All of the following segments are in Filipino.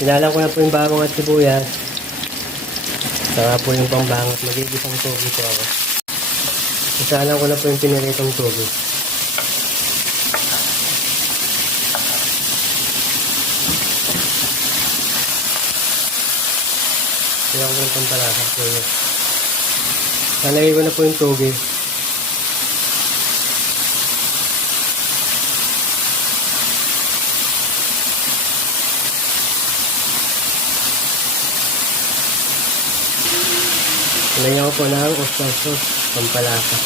Inalang ko na po yung bawang at sibuyas. Saka po yung pambangot. Magigisang togi po ako. Isalang ko na po yung piniritong togi. Kaya ko yung pampalasa po yun. Nalagay ko na po yung togi. Nalagyan ko po ng oyster sauce, pampalasa.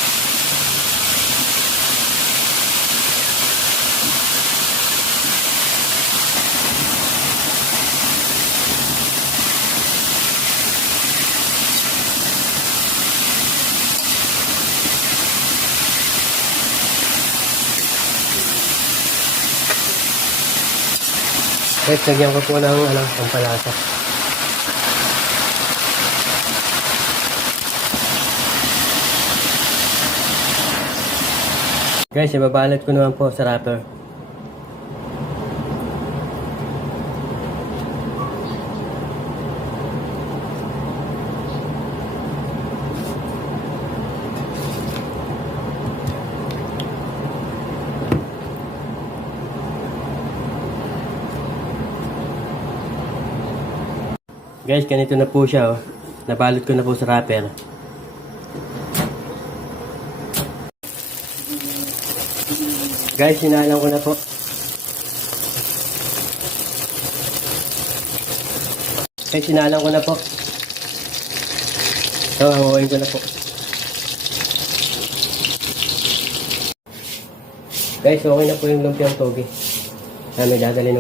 Guys, lagyan ko po ng pampalasa. Guys, ibabalot ko naman po sa wrapper. Guys, ganito na po siya, oh. Nabalot ko na po sa wrapper. Guys, sinalang ko na po. Guys, sinalang ko na po. So, hawain ko na po. Guys, okay na po yung lumpiang togi. Na may dadali